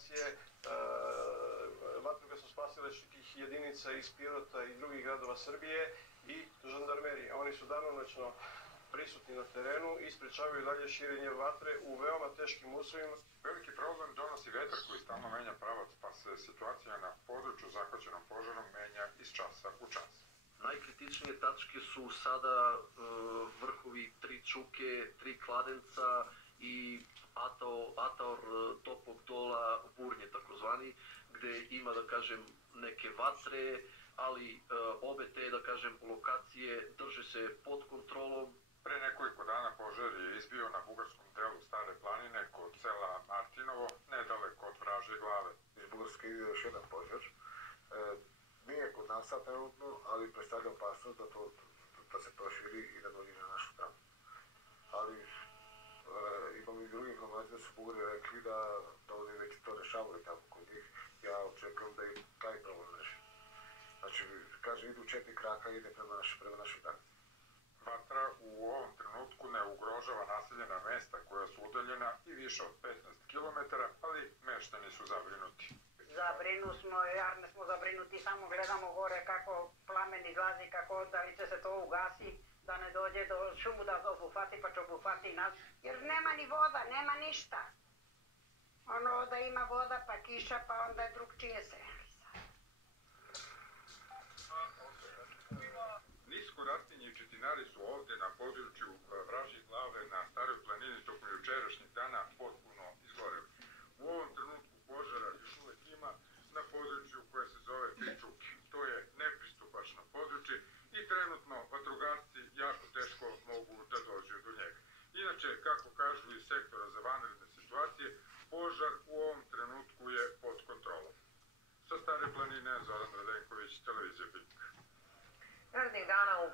situacije vatrogasno spasilačkih jedinica iz Pirota i drugih gradova Srbije i žandarmerije. Oni su danonoćno prisutni na terenu i sprečavaju dalje širenje vatre u veoma teškim uslovima. Veliki problem donosi vetar koji stalno menja pravac, pa se situacija na području zahvaćenom požarom menja iz časa u čas. Najkritičnije tačke su sada vrhovi Tri Čuke, Tri Kladenca i Ator Topog dola Burnje takozvani, gde ima, da kažem, neke vatre, ali obe te, da kažem, lokacije drže se pod kontrolom. Pre nekoliko dana požar je izbio na bugarskom delu Stare planine kod sela Martinovo, nedaleko od Vražje glave. Iz Bugarske ide još jedan požar. Nije kod nas sad trenutno, ali predstavlja opasnost da se proširi i da dođe na našu stranu. Ali imam i drugi informacije da su Bugari rekli da oni već to rešavaju tamo kod njih. Ja očekujem da i taj problem reši. Znači, kaže, idu 4 kraka i ide prema našoj granici. Vatra u ovom trenutku ne ugrožava naseljena mesta koja su udaljena i više od 15 km, ali meštani su zabrinuti. Jarno smo zabrinuti, samo gledamo gore kako plamen izlazi, kako da li će se to ugasi, da ne dođe do šumu da obuhvati pa će obuhvati nas. Jer nema ni voda, nema ništa. Ono da ima voda pa kiša pa onda drugčije se. Nisko rastinje i četinari su ovde na području Vražje glave na Staroj planini tokom jučerašnjeg dana potpuno izgoreli. U ovom trenutku požara još uvek ima na području koje se zove Tri Čuke. To je nepristupačno područje i trenutno vatrogasci jako teško mogu da dođu do njega. Inače, kako kažu iz sektora za vanredne situacije, požar u ovom trenutku je pod kontrolom. Sa Stare planine, Zoran Radenković, Televizija Pink. Narednih dana u